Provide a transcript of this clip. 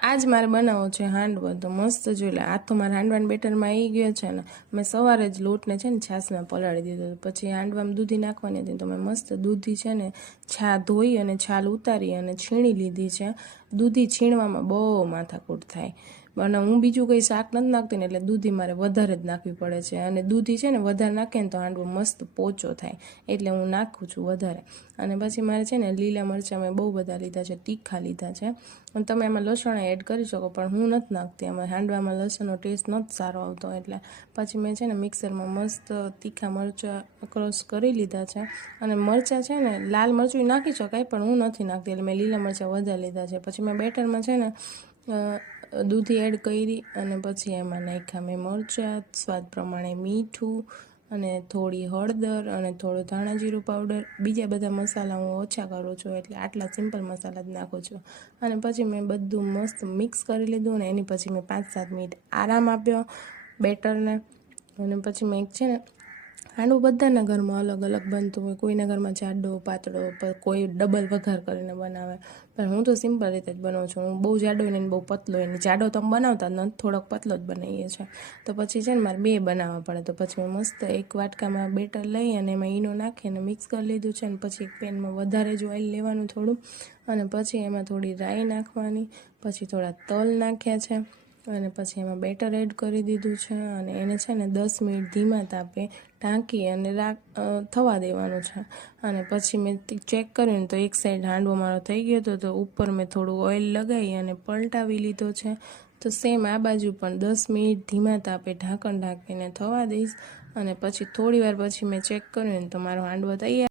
આજ મારે બનાવવો છે હાંડવો, તો મસ્ત જોઈ લે. આ તો મારા હાંડવાના બેટરમાં આવી ગયો છે ને. મેં સવારે જ લોટને છે ને છાશમાં પલાળી દીધો, પછી હાંડવામાં દૂધી નાખવાની હતી, તો મેં મસ્ત દૂધી છે ને છા ધોઈ અને છાલ ઉતારી અને છીણી લીધી છે. દૂધી છીણવામાં બહુ માથાકૂટ થાય, અને હું બીજું કંઈ શાક નથી નાખતી ને, એટલે દૂધી મારે વધારે જ નાખવી પડે છે. અને દૂધી છે ને વધારે નાખે ને તો હાંડવો મસ્ત પોચો થાય, એટલે હું નાખું છું વધારે. અને પછી મારે છે ને લીલા મરચાં મેં બહુ બધા લીધા છે, તીખા લીધા છે. અને તમે એમાં લસણ એડ કરી શકો, પણ હું નથી નાખતી. એમાં હાંડવામાં લસણનો ટેસ્ટ નથી સારો આવતો, એટલે પછી મેં છે ને મિક્સરમાં મસ્ત તીખા મરચાં ક્રશ કરી લીધા છે. અને મરચાં છે ને લાલ મરચું નાખી શકાય, પણ હું નથી નાખતી, એટલે મેં લીલા મરચાં વધારે લીધા છે. પછી મેં બેટરમાં છે ને દૂધી એડ કરી અને પછી એમાં નાખ્યા મેં મરચાં, સ્વાદ પ્રમાણે મીઠું અને થોડી હળદર અને થોડું ધાણા જીરું પાવડર. બીજા બધા મસાલા હું ઓછા કરું છું, એટલે આટલા સિમ્પલ મસાલા જ નાખું છું. અને પછી મેં બધું મસ્ત મિક્સ કરી લીધું, અને એની પછી મેં 5-7 મિનિટ આરામ આપ્યો બેટરને. અને પછી મેં છે ને હાંડવો બધાના ઘરમાં અલગ અલગ બનતું હોય, કોઈના ઘરમાં જાડો પાતળો, કોઈ ડબલ વઘાર કરીને બનાવે, પણ હું તો સિમ્પલ રીતે જ બનાવું છું. હું બહુ જાડો હોય ને બહુ પતલો હોય ને, જાડો તો બનાવતા નથી, થોડોક પતલો જ બનાવીએ છીએ. તો પછી છે ને મારે બે બનાવવા પડે, તો પછી મેં મસ્ત એક વાટકામાં બેટર લઈ અને એમાં ઈનો નાખી અને મિક્સ કરી લીધું છે. અને પછી એક પેનમાં વધારે જ ઓઇલ લેવાનું થોડું, અને પછી એમાં થોડી રાઈ નાખવાની, પછી થોડા તલ નાખ્યા છે, અને પછી એમાં બેટર એડ કરી દીધું છે. અને એને છે ને 10 મિનિટ ધીમા તાપે ઢાંકી અને થવા દેવાનું છે. અને પછી મેં ચેક કર્યું તો એક સાઈડ હાંડવો મારો થઈ ગયો હતો, તો ઉપર મેં થોડું ઓઇલ લગાવી અને પલટાવી લીધો છે. તો સેમ આ બાજુ પણ 10 મિનિટ ધીમા તાપે ઢાંકણ ઢાંકીને થવા દઈશ. અને પછી થોડી વાર પછી મેં ચેક કર્યું તો મારો હાંડવો તૈયાર.